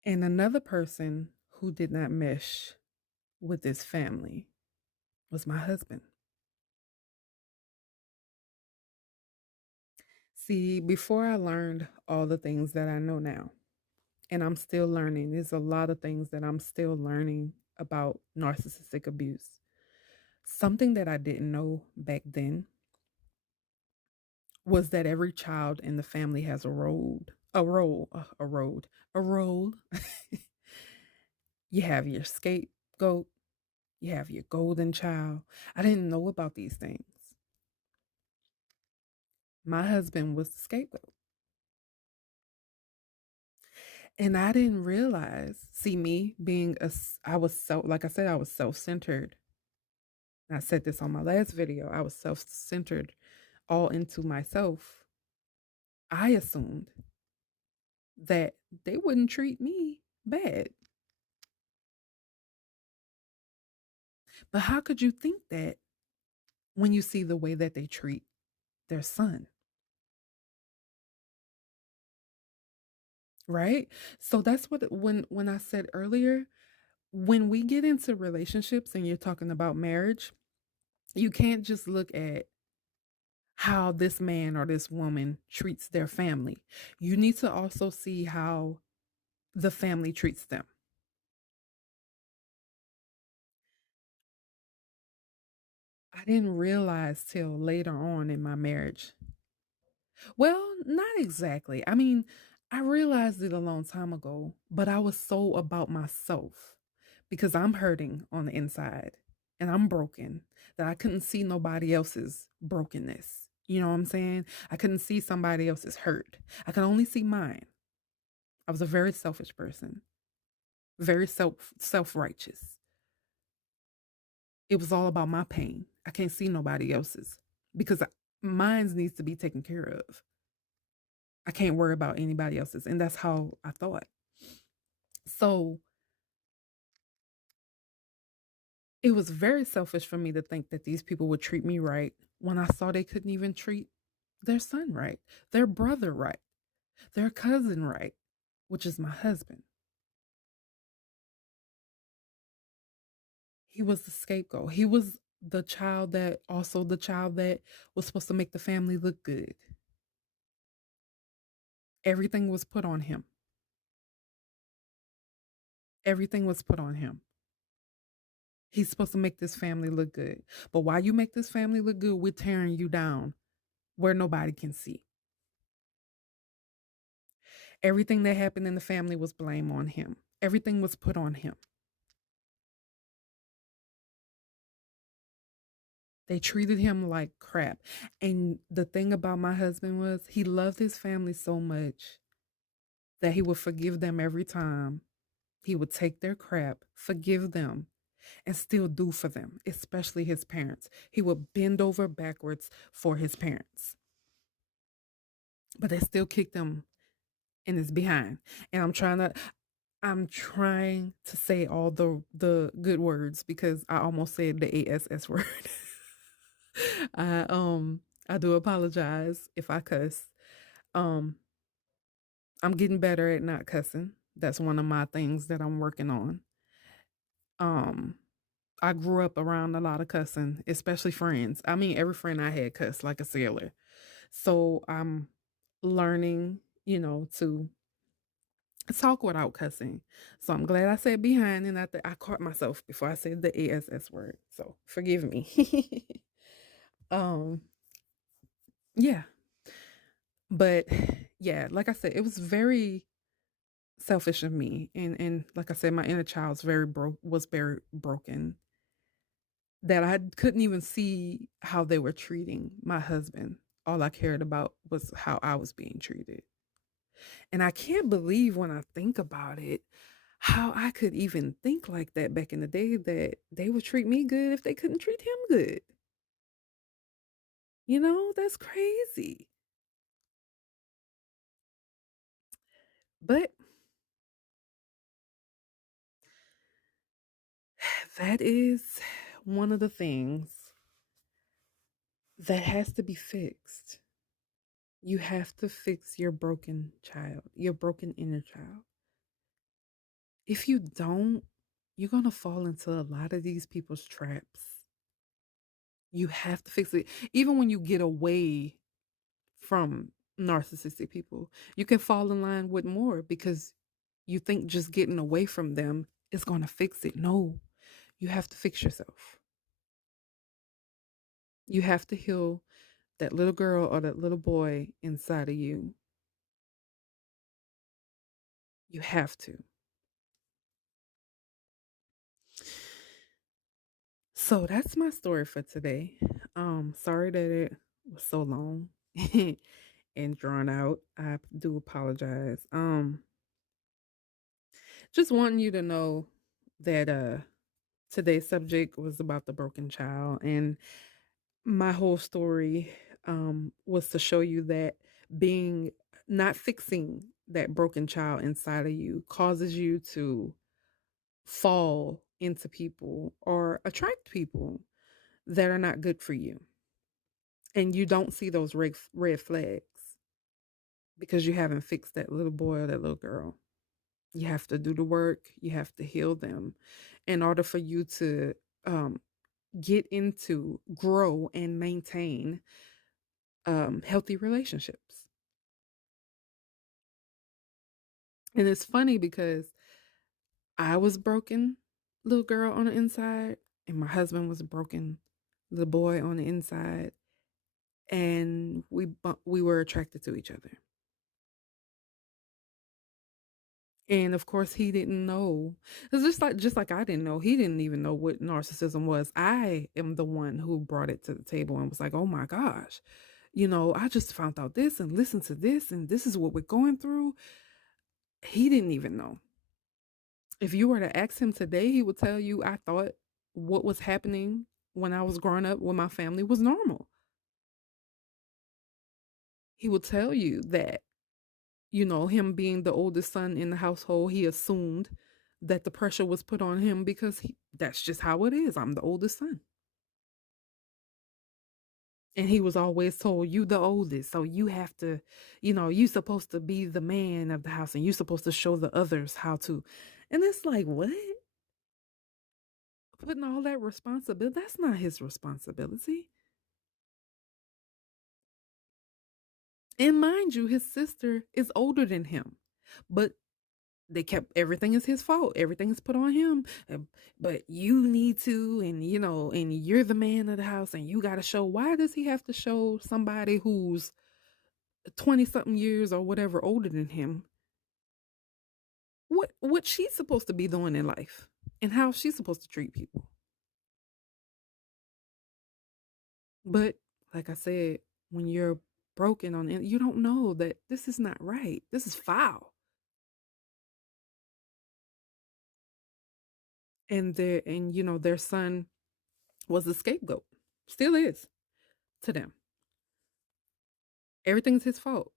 And another person who did not mesh with this family was my husband. See, before I learned all the things that I know now, and I'm still learning, there's a lot of things that I'm still learning about narcissistic abuse. Something that I didn't know back then was that every child in the family has a role. You have your scapegoat, you have your golden child. I didn't know about these things. My husband was the scapegoat. And I didn't realize, see me being I was so, like I said, I was self-centered. I said this on my last video. I was self-centered, all into myself. I assumed that they wouldn't treat me bad. But how could you think that when you see the way that they treat their son? Right? So that's what when I said earlier, when we get into relationships and you're talking about marriage, you can't just look at how this man or this woman treats their family. You need to also see how the family treats them. I didn't realize till later on in my marriage. Well, not exactly. I mean, I realized it a long time ago, but I was so about myself because I'm hurting on the inside and I'm broken that I couldn't see nobody else's brokenness. You know what I'm saying? I couldn't see somebody else's hurt. I could only see mine. I was a very selfish person, very self-righteous. It was all about my pain. I can't see nobody else's because mine needs to be taken care of. I can't worry about anybody else's. And that's how I thought. So it was very selfish for me to think that these people would treat me right when I saw they couldn't even treat their son right, their brother right, their cousin right, which is my husband. He was the scapegoat. He was the child that was supposed to make the family look good. Everything was put on him. Everything was put on him. He's supposed to make this family look good. But while you make this family look good, we're tearing you down where nobody can see. Everything that happened in the family was blame on him. Everything was put on him. They treated him like crap. And the thing about my husband was he loved his family so much that he would forgive them every time. He would take their crap, forgive them, and still do for them, especially his parents. He would bend over backwards for his parents, but they still kicked him in his behind. And I'm trying to say all the good words because I almost said the ASS word. I I do apologize if I cuss. Um I'm getting better at not cussing. That's one of my things that I'm working on. Um I grew up around a lot of cussing, especially friends. I mean, every friend I had cussed like a sailor. So I'm learning, to talk without cussing. So I'm glad I said behind and I caught myself before I said the ASS word. So forgive me. um yeah. But yeah, like I said, it was very selfish of me. And like I said, my inner child's very broken that I couldn't even see how they were treating my husband. All I cared about was how I was being treated. And I can't believe when I think about it, how I could even think like that back in the day that they would treat me good if they couldn't treat him good. That's crazy. But that is one of the things that has to be fixed. You have to fix your broken child, your broken inner child. If you don't, you're going to fall into a lot of these people's traps. You have to fix it. Even when you get away from narcissistic people. You can fall in line with more because you think just getting away from them is going to fix it. No, you have to fix yourself. You have to heal that little girl or that little boy inside of you. You have to. So that's my story for today. Sorry that it was so long and drawn out. I do apologize. Just wanting you to know that today's subject was about the broken child, and my whole story was to show you that being not fixing that broken child inside of you causes you to fall into people or attract people that are not good for you. And you don't see those red flags because you haven't fixed that little boy or that little girl. You have to do the work, you have to heal them in order for you to um, get into, grow, and maintain healthy relationships. And it's funny because I was broken little girl on the inside, and my husband was a broken little boy on the inside, and we were attracted to each other. And of course, he didn't know. It's just like I didn't know. He didn't even know what narcissism was. I am the one who brought it to the table and was like, "Oh my gosh, I just found out this and listened to this, and this is what we're going through." He didn't even know. If you were to ask him today, he would tell you, "I thought what was happening when I was growing up with my family was normal." He would tell you that, him being the oldest son in the household, he assumed that the pressure was put on him because that's just how it is. I'm the oldest son. And he was always told, "You the oldest, so you have to, you supposed to be the man of the house and you supposed to show the others how to." And it's like, what? Putting all that responsibility, that's not his responsibility. And mind you, his sister is older than him. But they kept everything is his fault. Everything is put on him. But you need to, and you're the man of the house, and you got to show. Why does he have to show somebody who's 20 something years or whatever older than him what she's supposed to be doing in life and how she's supposed to treat people? But like I said, when you're broken on it, you don't know that this is not right. This is foul. And their son was the scapegoat. Still is to them. Everything's his fault.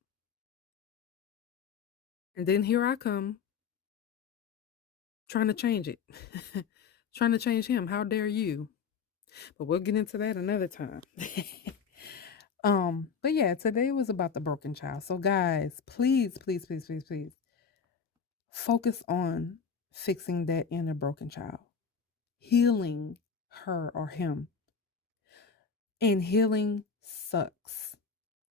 And then here I come trying to change it. Trying to change him. How dare you? But we'll get into that another time. But yeah, today was about the broken child. So guys, please, please, please, please, please focus on fixing that inner broken child. Healing her or him. And healing sucks.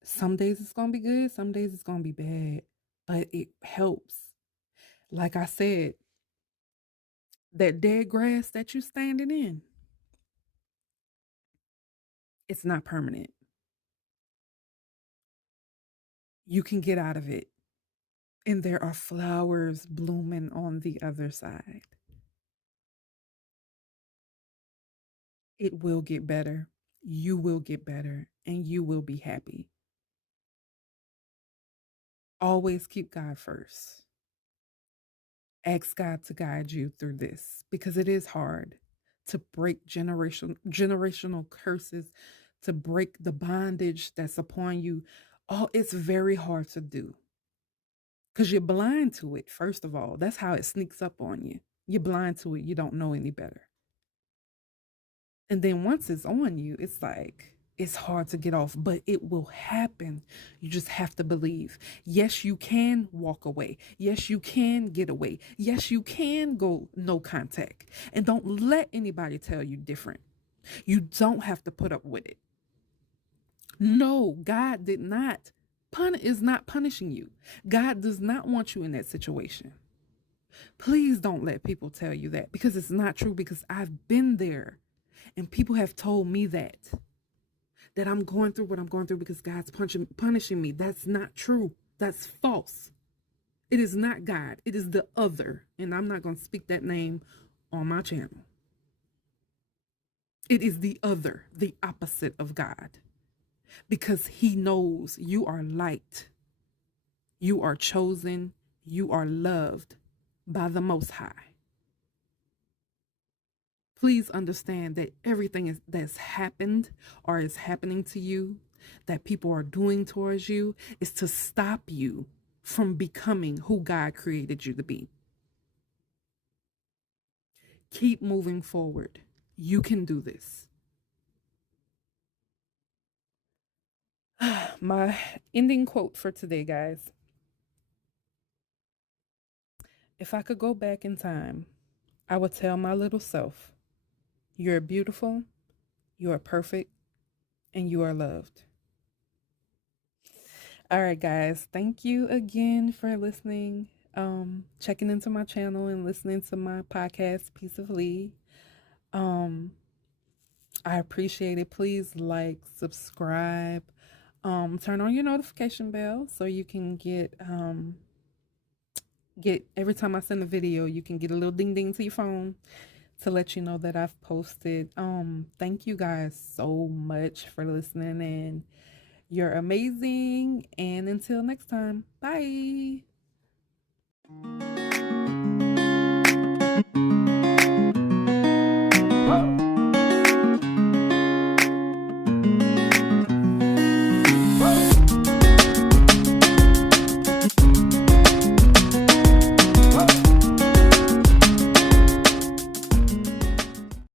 Some days it's going to be good, some days it's going to be bad, but it helps. Like I said, that dead grass that you're standing in, it's not permanent. You can get out of it. And there are flowers blooming on the other side. It will get better. You will get better. And you will be happy. Always keep God first. Ask God to guide you through this because it is hard to break generational curses, to break the bondage that's upon you. It's very hard to do because you're blind to it. First of all, that's how it sneaks up on you. You're blind to it. You don't know any better. And then once it's on you, it's like it's hard to get off, but it will happen. You just have to believe. Yes, you can walk away. Yes, you can get away. Yes, you can go no contact. And don't let anybody tell you different. You don't have to put up with it. No, God did not is not punishing you. God does not want you in that situation. Please don't let people tell you that, because it's not true, because I've been there and people have told me that I'm going through what I'm going through because God's punishing me. That's not true. That's false. It is not God. It is the other. And I'm not going to speak that name on my channel. It is the other, the opposite of God. Because he knows you are light. You are chosen. You are loved by the Most High. Please understand that everything that's happened or is happening to you, that people are doing towards you, is to stop you from becoming who God created you to be. Keep moving forward. You can do this. My ending quote for today, guys. If I could go back in time, I would tell my little self, you're beautiful, you are perfect, and you are loved. All right, guys. Thank you again for listening, checking into my channel and listening to my podcast, Piece of Lee. I appreciate it. Please like, subscribe, turn on your notification bell so you can get every time I send a video, you can get a little ding ding to your phone to let you know that I've posted. Thank you guys so much for listening, and you're amazing. And until next time, bye.